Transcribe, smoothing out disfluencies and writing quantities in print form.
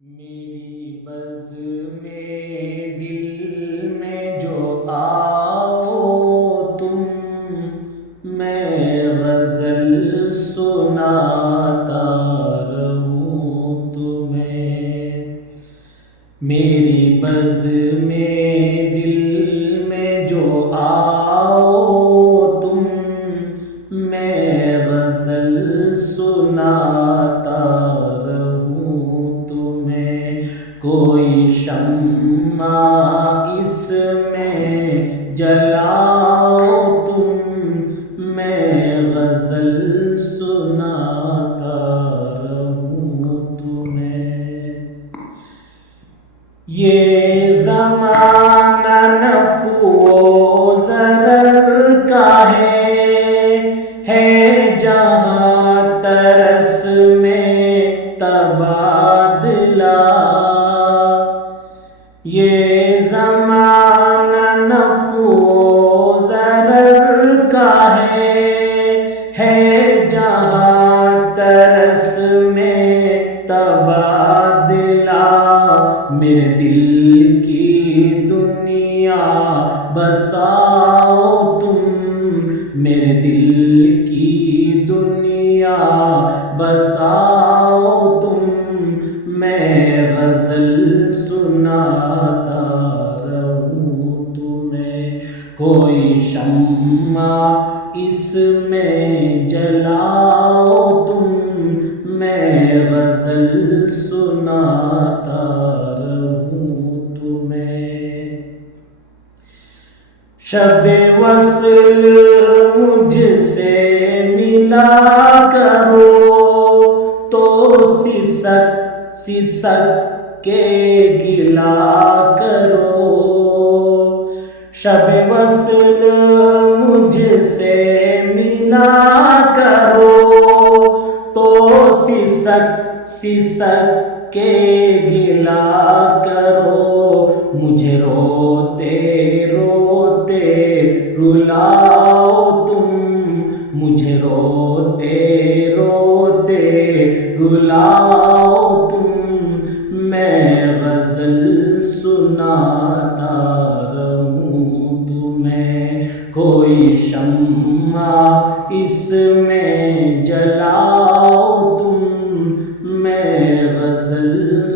میری بز میں دل میں جو آؤ تم، میں غزل سناتا رہوں تمہیں۔ میری بز میں دل میں جو آؤ تم، میں غزل سناتا رہوں تمہیں۔ کوئی شمع اس میں جلاؤ تم، میں غزل سناتا رہوں تمہیں۔ یہ زمانہ نفع و ضرر کا ہے جہاں ترس میں تبادلہ۔ یہ زمانہ نفع و ضرر کا ہے جہاں ترس میں تبادلہ۔ میرے دل کی دنیا بساؤ تم، میرے دل کی دنیا بساؤ تم، میں غزل سناتا رہوں تمہیں۔ کوئی شمع اس میں جلاؤ تم، میں غزل سناتا رہوں تمہیں۔ شب وصل مجھ سے ملا کرو تو سسک کے گلا کرو۔ شب وصل مجھ سے ملا کرو تو سسک کے گلا کرو۔ مجھے روتے روتے رلاؤ تم، مجھے روتے روتے رلاؤ تم، میں غزل سناتا رہوں تمہیں۔ کوئی شمع اس میں جلاؤ تم، میں غزل